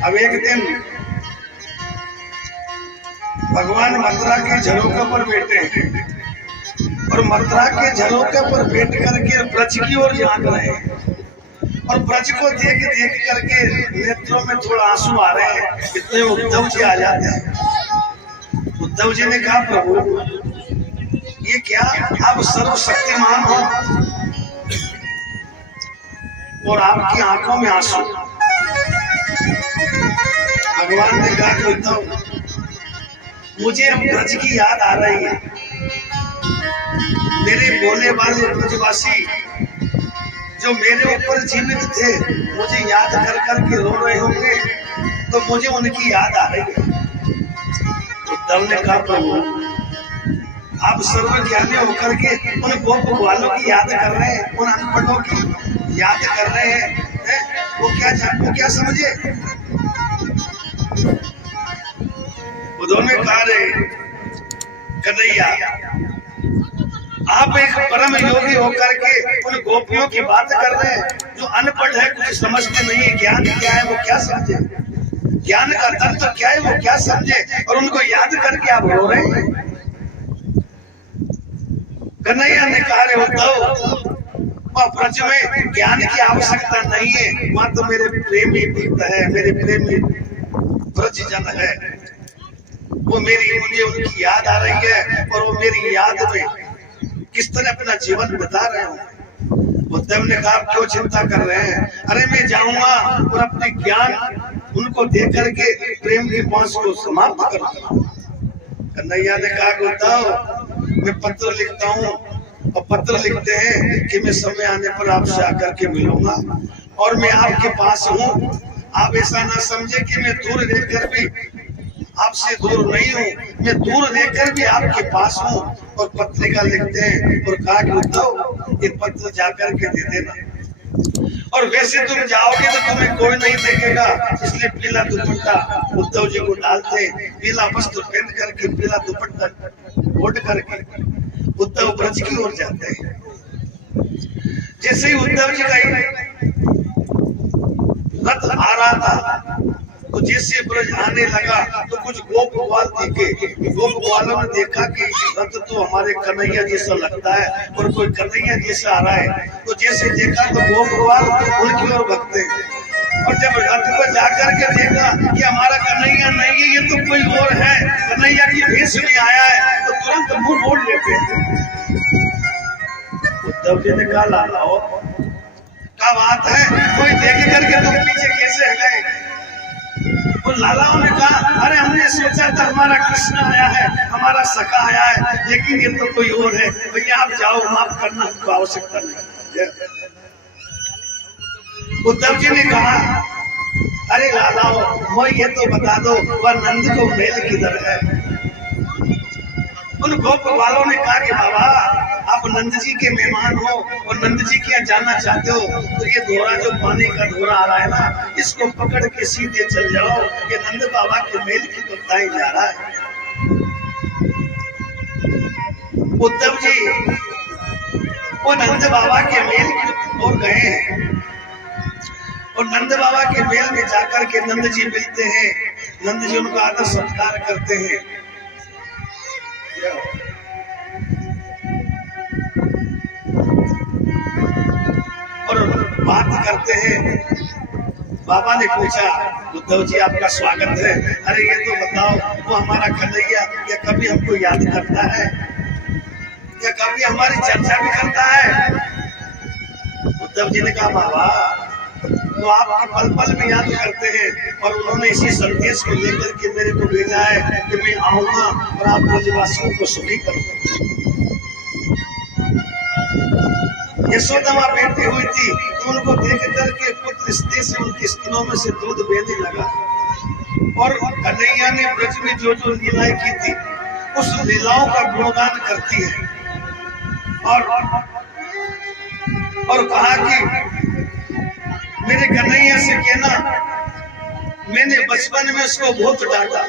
अब एक दिन भगवान मथुरा के झरोखे पर बैठे हैं और मथुरा के झरोखे पर बैठ करके ब्रज की ओर झांक रहे हैं और ब्रज को देख देख करके नेत्रों में थोड़ा आंसू आ रहे हैं। इतने उद्धव जी आ जाते हैं। उद्धव जी ने कहा, प्रभु ये क्या, आप सर्वशक्तिमान हो और आपकी आंखों में आंसू। भगवान ने कहा कि उद्धव, मुझे अब ब्रज की याद आ रही है। मेरे बोले वाले ब्रजवासी जो मेरे ऊपर जीवित थे, मुझे याद कर कर के रो रहे होंगे, तो मुझे उनकी याद आ रही है। उद्धव ने कहा, प्रभु आप सर्वज्ञानी होकर के उन गोप वालों की याद कर रहे हैं, उन अनपढ़ों की याद कर रहे हैं, वो क्या समझे। उन्होंने कहा, रे कन्हैया, आप एक परम योगी होकर के उन गोपियों की बात कर रहे हैं जो अनपढ़ है, कुछ समझते नहीं है। ज्ञान क्या है वो क्या समझे, ज्ञान का तत्व क्या है वो क्या समझे, और उनको याद करके आप रो रहे हैं। कन्हैया ने कहा, रे उद्धव, ब्रज में ज्ञान की आवश्यकता नहीं है, वहां तो मेरे प्रेमी भक्त है, मेरे प्रेमी ब्रज जन है, वो मुझे उनकी याद आ रही है और वो मेरी याद में किस तरह अपना जीवन बिता रहे हो। उद्धव ने कहा, क्यों चिंता कर रहे हैं, अरे मैं जाऊंगा और अपने ज्ञान उनको दे करके प्रेम की बांस को समाप्त करूंगा। कन्हैया ने कहा, उद्धव, मैं पत्र लिखता हूँ और पत्र लिखते हैं कि मैं समय आने पर आपसे आकर के मिलूंगा और मैं आपके पास हूँ। आप ऐसा ना समझे कि मैं दूर रहकर भी आपसे दूर नहीं हूँ, मैं दूर रहकर भी आपके पास हूँ। और पत्रिका लिखते हैं और कहा कि उद्धव, ये पत्र जाकर के दे देना, और वैसे तुम जाओगे तो तुम्हें कोई नहीं देखेगा, इसलिए पीला दुपट्टा उद्धव जी को डालते, पीला वस्त्र पहन करके पीला दुपट्टा ओढ़ करके उद्धव ब्रज की ओर जाते हैं। जैसे ही उद्धव जी का रथ आ रहा था, तो जैसे ब्रज आने लगा तो कुछ गोप ग्वाल दिखे। गोप ग्वालों ने देखा कि रथ तो हमारे कन्हैया जैसा लगता है और कोई कन्हैया जैसा आ रहा है, तो जैसे देखा तो गोप ग्वाल उनकी ओर भगते, और जब रथ पर जाकर के देखा कि हमारा कन्हैया नहीं है, ये तो कोई और है, कन्हैया की भेष में आया है, तो तुरंत मुंह मोड़ लेते हैं। उद्धव जी ने कहा, लालाओ क्या बात है, कोई देख करके तुम पीछे कैसे गए। तो लालाओं ने कहा, अरे हमने सोचा था हमारा कृष्ण आया है, हमारा सखा आया है, लेकिन ये तो कोई और है। भैया आप जाओ, माफ करना को आवश्यकता नहीं। उद्धव जी ने कहा, अरे लालाओ, मैं ये तो बता दो वह नंद को मेल किधर है। उन गोप वालों ने कहा कि बाबा, आप नंद जी के मेहमान हो और नंद जी के यहाँ जाना चाहते हो, तो ये धोरा जो पानी का धोरा आ रहा है ना, इसको पकड़ के सीधे चल जाओ, ये नंद बाबा के मेल की बताई जा रहा है। उद्धव जी वो नंद बाबा के मेल की ओर गए हैं और नंद बाबा के मेल में जाकर के नंद जी मिलते हैं। नंद जी उनका आदर सत्कार करते हैं और बात करते हैं। बाबा ने पूछा, उद्धव जी आपका स्वागत है, अरे ये तो बताओ, वो हमारा कन्हैया या कभी हमको याद करता है या कभी हमारी चर्चा भी करता है। उद्धव जी ने कहा, बाबा वो आपको पल पल में याद करते हैं और उन्होंने इसी संदेश को लेकर के मेरे को भेजा है कि मैं आऊंगा और आप ब्रजवासियों को सुखी करूंगा। यशोदा मां बैठी हुई थी, तो उनको देख करके पुत्र स्नेह से उनकी स्तनों में से दूध बहने लगा और कन्हैया ने ब्रज में जो जो लीलाएं की थी, उस लीलाओं का गुणगान करती है और कहा कि मेरे कन्हैया से कहना, मैंने बचपन में उसको बहुत डांटा।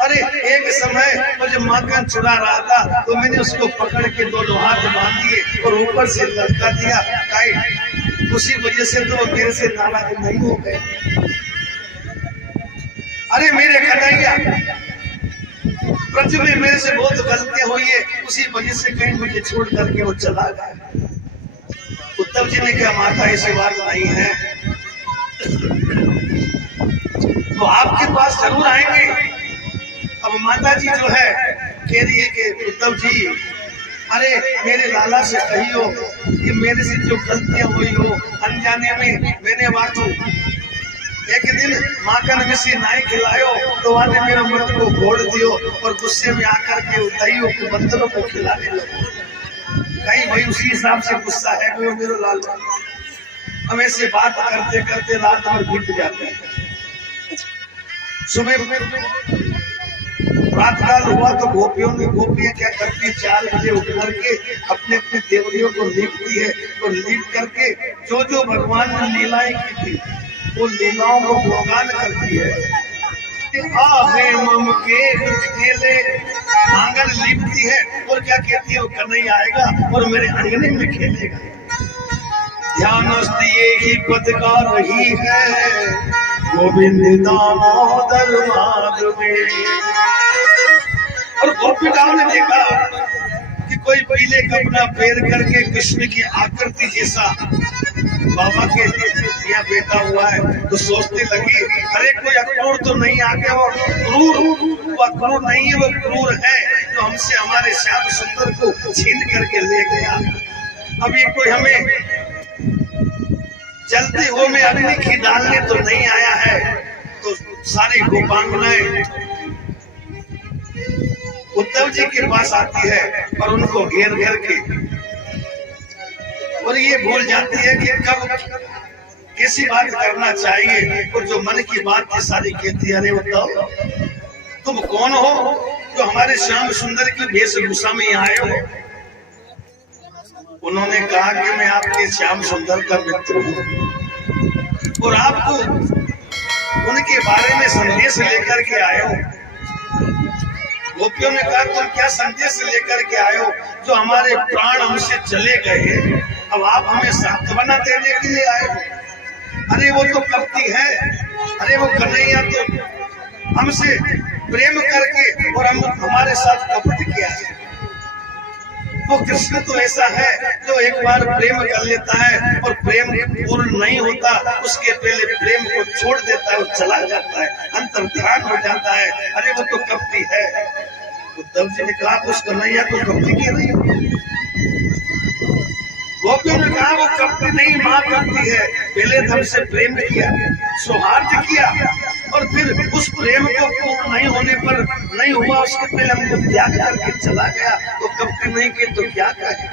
अरे एक समय वो जब माखन चुरा रहा था, तो मैंने उसको पकड़ के दोनों हाथ बांध दिए और ऊपर से लटका दिया टाइट। उसी वजह से तो वो मेरे से नाराज नहीं हो गए। अरे मेरे कन्हैया, ब्रज में मेरे से बहुत गलतियां हुई है, उसी वजह से कहीं मुझे छोड़ करके वो चला गया। उद्धव जी ने कहा माता ऐसी बात नहीं है, तो आपके पास जरूर आएंगे। अब माता जी जो है कह रही है कि उद्धव जी, अरे मेरे लाला से कहियो कि मेरे से जो गलतियां हुई हो अनजाने में, मैंने बातों एक दिन माखन मिश्री नाई खिलायो तो वाले मेरे मत को घोड़ दियो और गुस्से में आकर के दहियों को बंदरों को खिलाने लगे। कहीं भाई उसी हिसाब से गुस्सा है वो मेरा लाल। हम ऐसे बात करते करते रात भर बीत जाते हैं। सुबह रात काल हुआ तो गोपियां क्या करती है, 4 बजे उठ करके अपने अपने देवरियों को लीपती है और लीप करके जो जो भगवान ने लीलाएं की थी वो लीलाओं को गुणगान करती है। मम के खेले आंगन लीपती है और क्या कहती है, वो कन्हैया आएगा और मेरे आंगने में खेलेगा। ध्यान यही पदका रही है गोविंद दामोदर माधव में। और गोपिकाओं ने देखा कि कोई पीले कपड़ा पहन करके कृष्ण की आकृति जैसा बाबा के यहाँ बैठा हुआ है, तो सोचने लगी अरे कोई अक्रूर तो नहीं आके, वो अक्रूर नहीं है, वो क्रूर है तो हमसे हमारे श्याम सुंदर को छीन करके ले गया। अब ये कोई हमें जलते हुए में अग्नि की डालने तो नहीं आया है। तो सारी गोपांगनाएं उद्धव जी के पास आती है और उनको घेर घेर के, और ये भूल जाती है कि कब कैसी बात करना चाहिए, और जो मन की बात है सारी कहती है। अरे बताओ तुम कौन हो जो हमारे श्याम सुंदर की वेशभूषा में आए हो? उन्होंने कहा कि मैं आपके श्याम सुंदर का मित्र हूँ और आपको उनके बारे में संदेश लेकर के आए हो। गोपियों ने कहा तुम क्या संदेश लेकर के आए हो? जो हमारे प्राण हमसे चले गए, अब आप हमें सांत्वना देने के लिए आए हो? अरे वो तो कपटी है, अरे वो कन्हैया तो हमसे प्रेम करके और हमारे साथ कपट किया है। वो कृष्ण तो ऐसा है जो एक बार प्रेम कर लेता है और प्रेम पूर्ण नहीं होता, उसके पहले प्रेम को छोड़ देता है और चला जाता है, अंतर्ध्यान हो जाता है। अरे वो तो कपटी है। उद्धव जी ने कहा उस कन्हैया को कपटी क्यों नहीं? गोपियों ने कहा वो कपटी नहीं, माँ कपटी है। पहले हमसे प्रेम किया, सौहार्द किया और फिर उस प्रेम को पूर्ण नहीं होने पर नहीं हुआ, उसके पहले हमको त्याग करके चला गया। तो कपटी नहीं के तो क्या कहे?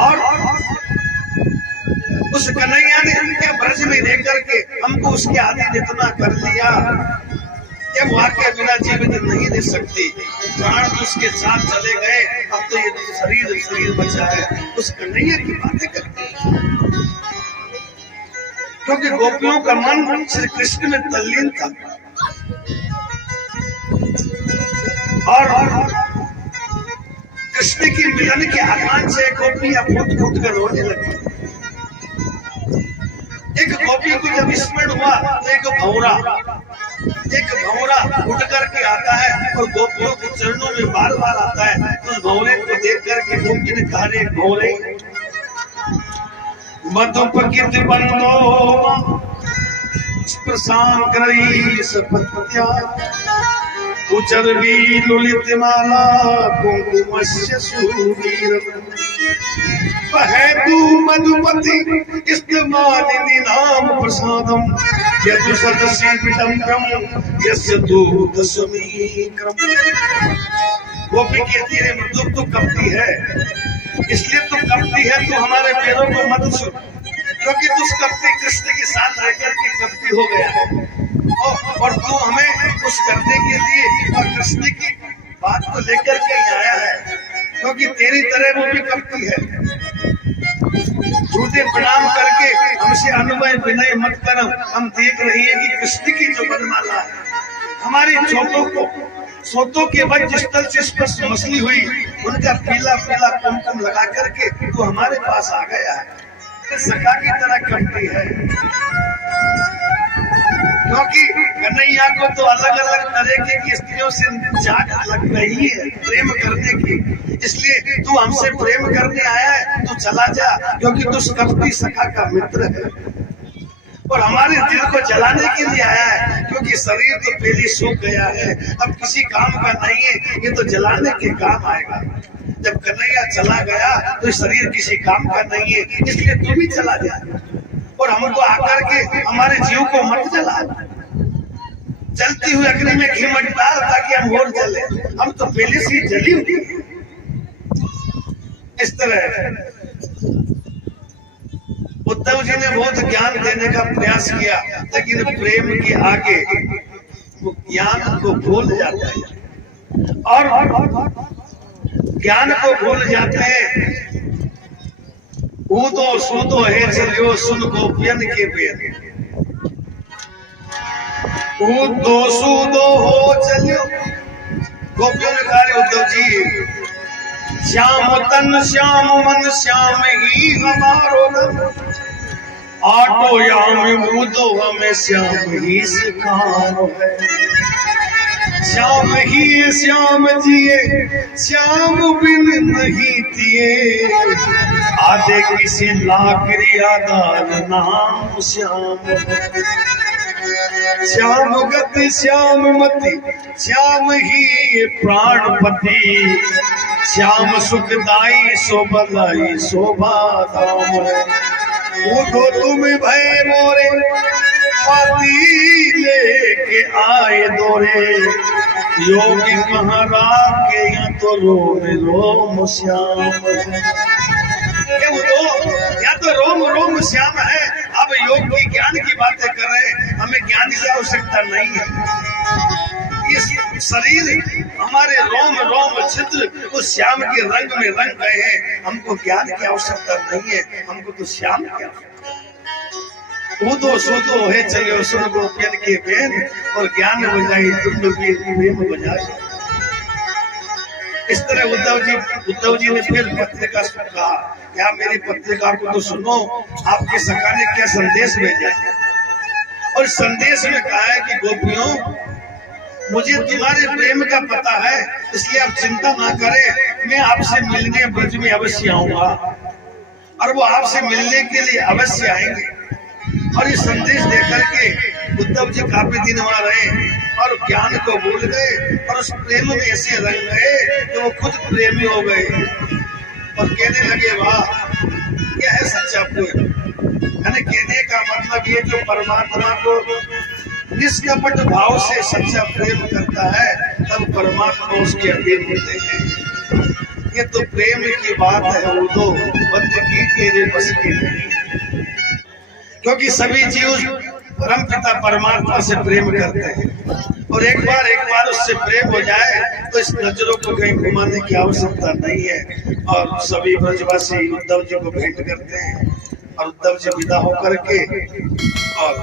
और उस कन्हैया ने ब्रज में रह करके हमको उसके आदि इतना कर लिया कि वाक्य बिना जीवित नहीं रह सकती। प्राण तो उसके साथ चले गए, अब तो ये शरीर बचा है। उस कन्हैया की बातें करते हैं क्योंकि गोपियों का मन श्री कृष्ण में तल्लीन था। और कृष्ण की मिलन के आकांक्षा से गोपियां फूट फूट कर रोने लगी। एक गोपी को जब स्मरण हुआ तो एक भंवरा उठ करके आता है और गोपियों के चरणों में बार बार आता है। उस भंवरे को देख करके गोपी ने कहा रे भंवरे, मधुपकित बंदो प्रसांकरी सपत्या उचरवी लुलित माला कुंकुमस्य सुवीरम पहेतु मधुपति इस्तमानिनि नाम प्रसादम यदु सदस्य विडम्बरम यस्य तु दशमीक्रम। गोपी कहती है मधु तो कपटी है, इसलिए तो कपटी है तो हमारे पैरों को मत छू, क्योंकि तू कपटी कृष्ण के साथ रहकर के कपटी हो गया है और तू हमें खुश करने के लिए और कृष्ण की बात को लेकर के आया है, क्योंकि तेरी तरह वो भी कपटी है। झूठे प्रणाम करके हमसे अनुमय विनय मत करो। हम देख रहे हैं कि कृष्ण की जो वनमाला है हमारी सोतों के वज्र स्थल से स्पर्श मछली हुई, उनका पीला पीला कुमकुम लगा करके तो हमारे पास आ गया है। सखा की तरह कपटी है। को तो अलग अलग तरीके की स्त्रियों से जाग लग रही है प्रेम करने की, इसलिए तू हमसे प्रेम करने आया है, तू चला जा, क्योंकि तू कपटी सखा का मित्र है और हमारे दिल को जलाने के लिए आया है, क्योंकि शरीर तो पहले सूख गया है, अब किसी काम का नहीं है, ये तो जलाने के काम आएगा। जब कन्हैया चला गया तो शरीर किसी काम का नहीं है, इसलिए तू भी चला जा और हमको आकर के हमारे जीव को मत जला। जलती हुई अग्नि में घी मत डाल ताकि हम और जले, हम तो पहले से ही जली हुई। इस तरह उद्धव जी ने बहुत ज्ञान देने का प्रयास किया, लेकिन प्रेम के आगे वो ज्ञान को भूल जाता है और ज्ञान को भूल जाते हैं। ऊदो सूदो है चलियो सुन गोपियन के बेर, ऊदो सूदो हो चलियो। गोपियों ने कहा उद्धव जी, श्याम तन श्याम मन श्याम ही हमारो धन, आटो याम बूदो हमें श्याम ही सिखाओ है। श्याम ही श्याम जिए श्याम बिन नहीं दिए, आधे किसी लाकरी आधार नाम श्याम। श्याम गति श्याम मति श्याम ही प्राणपति, श्याम सुखदाई शोभलाई शोभा धाम। उठो तुम भय मोरे पाती लेके आए दोरे, योगी कहाँ राखे या तो रोम रोम श्याम। या तो रोम रोम श्याम है। अब योग की ज्ञान की बातें कर रहे हैं, हमें ज्ञान की आवश्यकता नहीं है। इस शरीर हमारे रोम रोम छिद्र उस श्याम के रंग में रंग गए हैं, हमको ज्ञान की आवश्यकता नहीं है, हमको तो श्याम की आवश्यकता है। ऊदो सूदो है चलियो सुन गोपियन के बेन, और ज्ञान हो जाए तुम भी प्रेम हो जाए। इस तरह उद्धव जी ने फिर पत्रिका कहा, क्या मेरी पत्रिका को तो सुनो, आपके सखा ने क्या संदेश भेजा है। और संदेश में कहा है कि गोपियों, मुझे तुम्हारे प्रेम का पता है, इसलिए आप चिंता ना करें, मैं आपसे मिलने ब्रज में अवश्य आऊंगा और वो आपसे मिलने के लिए अवश्य आएंगे। और ये संदेश देकर के उद्धव जी काफी दिन वहां रहे और ज्ञान को भूल गए और उस प्रेम में ऐसे रंग गए कि वो खुद प्रेमी हो गए और कहने लगे, वाह यह है सच्चा प्रेम। यानी कहने का मतलब ये, जो परमात्मा को निष्कपट भाव से सच्चा प्रेम करता है, तब परमात्मा उसके अधीन होते हैं। ये तो प्रेम की बात है, वो तो बंदगी तेरे बस की नहीं, क्योंकि सभी जीव परम पिता परमात्मा से प्रेम करते हैं और एक बार उससे प्रेम हो जाए तो इस नजरों को कहीं घुमाने की आवश्यकता नहीं है। और सभी ब्रजवासी उद्धव जी को भेंट करते हैं और उद्धव जी विदा होकर के और